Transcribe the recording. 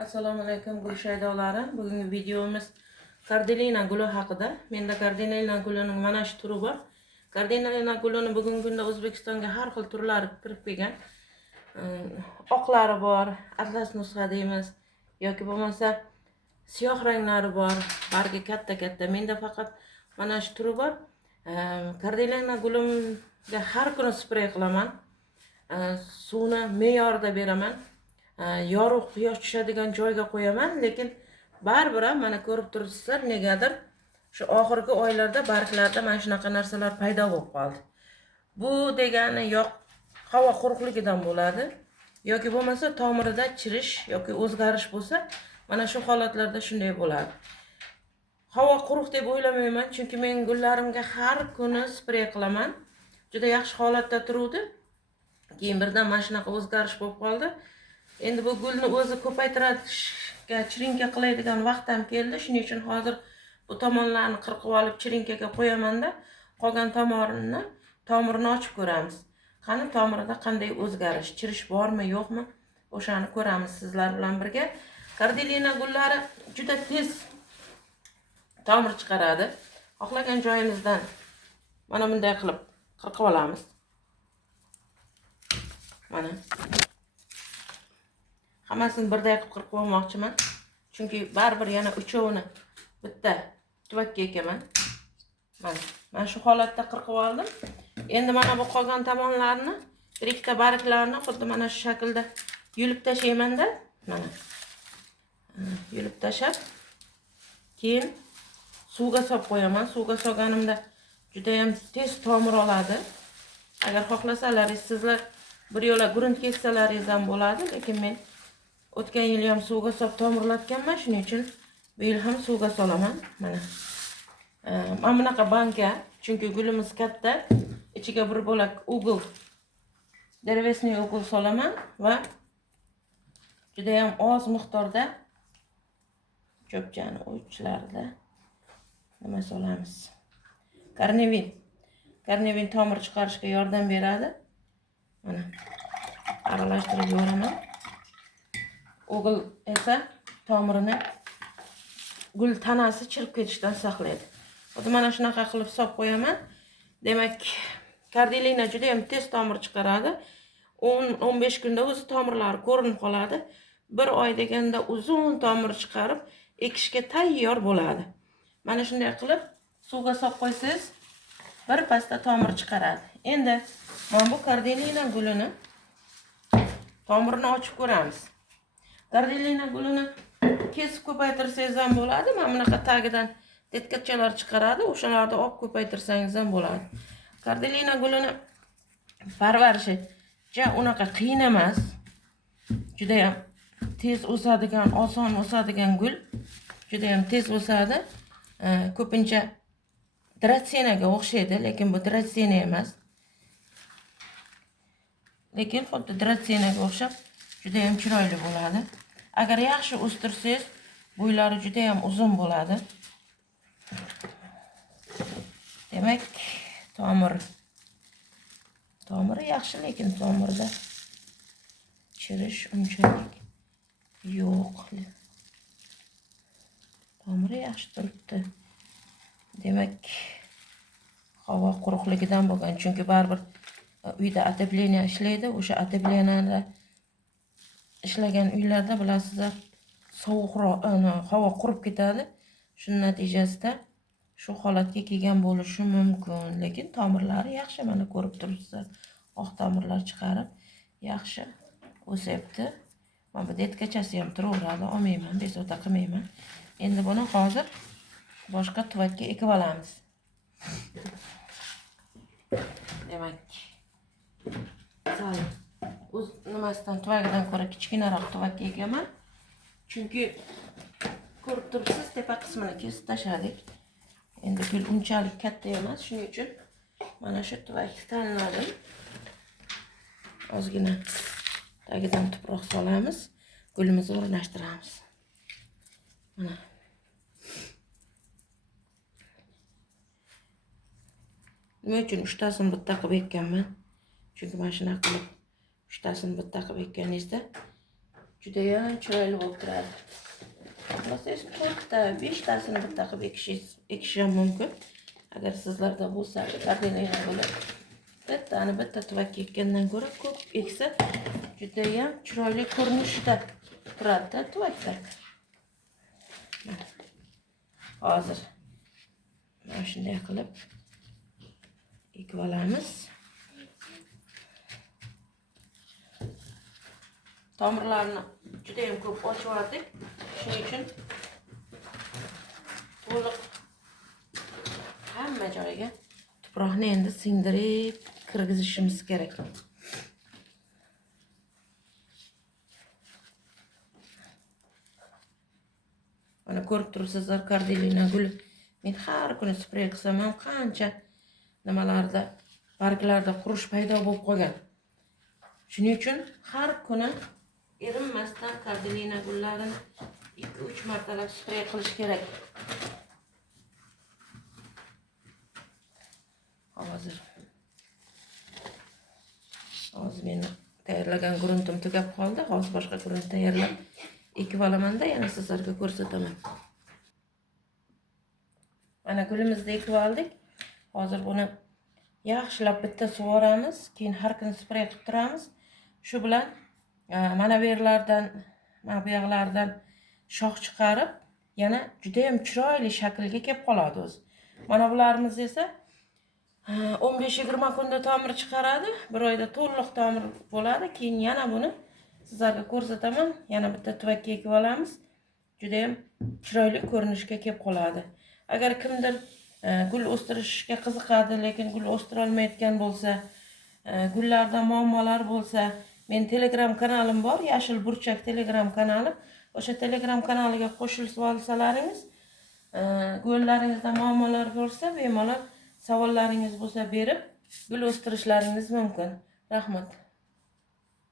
Assalomu alaykum Gulshaydolarim. Bugungi videomiz Kardelina guli haqida. Menda Kardelina gulining mana shu turi bor. Kardelina gulini bugungi kunda O'zbekistonga har xil turlari kirib kelgan. Oqlari bor, atlas nusxa deymiz, yoki bo'lmasa siyoh ranglari bor, bargi katta-katta. Menda faqat mana shu turi bor. Kardelina gulimga har kuni sprey qilaman. Suvni me'yorida beraman. Yorug' quyosh tushadigan joyga qo'yaman, lekin baribir ham mana ko'rib turibsizlar, negadir shu oxirgi oylarda barglarda mana shunaqa narsalar paydo bo'lib qoldi. Bu degani yo'q havo quruqligidan bo'ladi, yoki bo'lmasa tomirida chirish yoki o'zgarish bo'lsa, mana shu holatlarda shunday bo'ladi. Havo quruq deb o'ylamayman, chunki men gullarimga har kuni sprey qilaman. Juda yaxshi holatda turuvdi. Keyin birdan mana shunaqa o'zgarish bo'lib qoldi. Endi bu gulni o'zi ko'paytirishga, chirinka qiladigan vaqt ham keldi. Shuning uchun hozir bu tomonlarni qirqib olib chirinkaga qo'yaman-da, qolgan tomirini ochib ko'ramiz. Qani tomirida qanday o'zgarish, chirish bormi, yo'qmi? O'shani ko'ramiz sizlar bilan birga. Kardelina gullari juda tez tomir chiqaradi. Xohlagan joyimizdan mana bunday qilib qirqib olamiz. Mana hammasini birday qilib qirqib olmoqchiman. Chunki baribir yana uchovini bitta tuvakka ekaman. Mana shu holatda qirqib oldim. Endi mana bu qolgan tomonlarni, bir ikkita barglarni xuddi mana shu shaklda yulib tashlayman-da. Mana. Yulib tashab, keyin suvga solib qo'yaman. Suvga solganimda juda ham tez tomir oladi. Agar xohlasalaringiz sizlar bir yo'la grunt kessalaringiz ham bo'ladi, lekin men o'tgan yil ham suvga solib tomirlatganman, shuning uchun bu yil ham suvga solaman. Mana. Mana bunaqa banka, chunki gulimiz katta, ichiga bir bo'lak ugl, derevesniy ugl solaman va juda ham oz miqdorda cho'pchani uchlarida nima solamiz? Karnevin. Karnevin tomir chiqarishga yordam beradi. Mana aralashtirib yuboraman. O'g'il esa tomirini gul tanasi chirib ketishdan saqlaydi. Xuddi mana shunaqa qilib solib qo'yaman. Demak, Kardelina juda ham tez tomir chiqaradi. 10-15 kunda o'zi tomirlari ko'rinib qoladi. Bir oy deganda uzun tomir chiqarib, ekishga tayyor bo'ladi. Mana shunday qilib suvga solib qo'ysangiz, bir pasda tomir chiqaradi. Endi mana bu Kardelina gulini tomirini ochib ko'ramiz. Kardelina gulini kesib ko'paytirsangiz ham bo'ladi. Mana bunaqa tagidan detkachalar chiqaradi. O'shalarni olib ko'paytirsangiz ham bo'ladi. Kardelina gulini parvarishi unaqa qiyin emas. Juda ham tez o'sadigan, oson o'sadigan gul. Juda ham tez o'sadi. Ko'pincha dratseniyaga o'xshaydi, lekin bu dratseniya emas. Lekin xuddi dratseniyaga o'xshab juda ham chiroyli bo'ladi. Agar yaxshi o'stirsangiz, bo'ylari juda ham uzun bo'ladi. Demak, tomiri yaxshi, lekin tomirda chirish unchalik yo'q. Tomiri yaxshi turibdi. Demak, havo quruqligidan bo'lgan, chunki baribir uyda otepleniya ishlaydi. O'sha otepleniyada ishlagan uylarda bilasizlar, sovuqroq, havo qurib ketadi. Shuning natijasida shu holatga kelgan bo'lishi mumkin, lekin tomirlari yaxshi, mana ko'rib turibsizlar. Oq tomirlar chiqarib, yaxshi o'syapti. Mana bu detkachasi ham turaveradi, olmayman, bezovta qilmayman. Endi buni hozir boshqa tuvakka ekib olamiz. Demak, o'z nimasidan tuvagidan ko'ra kichkinaroq tuvakka ekaman. Chunki ko'rib turibsiz, tepa qismini kesib tashladik. Endi gul unchalik katta emas, shuning uchun mana shu tuvakni tanladim. Ozgina tagidan tuproq solamiz, gulimizni o'rnashtiramiz. Mana. Nima uchun uchtasini bitta qilib ekkanman? Chunki mana shunaqa qilib uchtasini bitta qilib ekkaningizda juda ham chiroyli bo'lib turadi. Xohlasangiz 4 ta, 5 tasini bitta qilib ekish ham mumkin. Agar sizlarda bo'lsa, kardinalina bo'lib, bittani bitta tuvakka ekkandan ko'ra ko'p eksa, juda ham chiroyli ko'rinishda turadi tuvakda. Hozir mana shunday qilib ekib olamiz. Tomirlarni juda ham ko'p ochib oldik. Shuning uchun to'liq hamma joyiga tuproqni endi singdirib kirgizishimiz kerak. Mana ko'rib turibsizlar, kardinalina guli. Men har kuni sprey qilsam ham qancha nimalarda, barglarda qurish paydo bo'lib qolgan. Shuning uchun har kuni erinmasdan kardinalina gullarini 2-3 martalab sprey qilish kerak. Hozir men tayyorlagan gruntim tugab qoldi. Hozir boshqa grunt tayyorlab ekib olaman-da, yana sizlarga ko'rsataman. Mana gulimizni ekib oldik. Hozir buni yaxshilab bitta sug'oramiz, keyin har kuni sprey qilib turamiz. Shu bilan mana bu yoqlardan shox chiqarib, yana juda ham chiroyli shaklga kelib qoladi o'zi. Mana bularimiz esa 15-20 kunda tomir chiqaradi, bir oyda to'liq tomir bo'ladi. Keyin yana buni sizlarga ko'rsataman. Yana bitta tuvakka ekib olamiz. Juda ham chiroyli ko'rinishga kelib qoladi. Agar kimdir gul o'stirishga qiziqadi, lekin gul o'stira olmayotgan bo'lsa, gullarda muammolar bo'lsa, men Telegram kanalim bor, Yashil burchak Telegram kanali. O'sha Telegram kanaliga qo'shilib olsalaringiz, gullaringizda muammolar bo'lsa, bemalol savollaringiz bo'lsa berib, gul o'stirishlaringiz mumkin. Rahmat.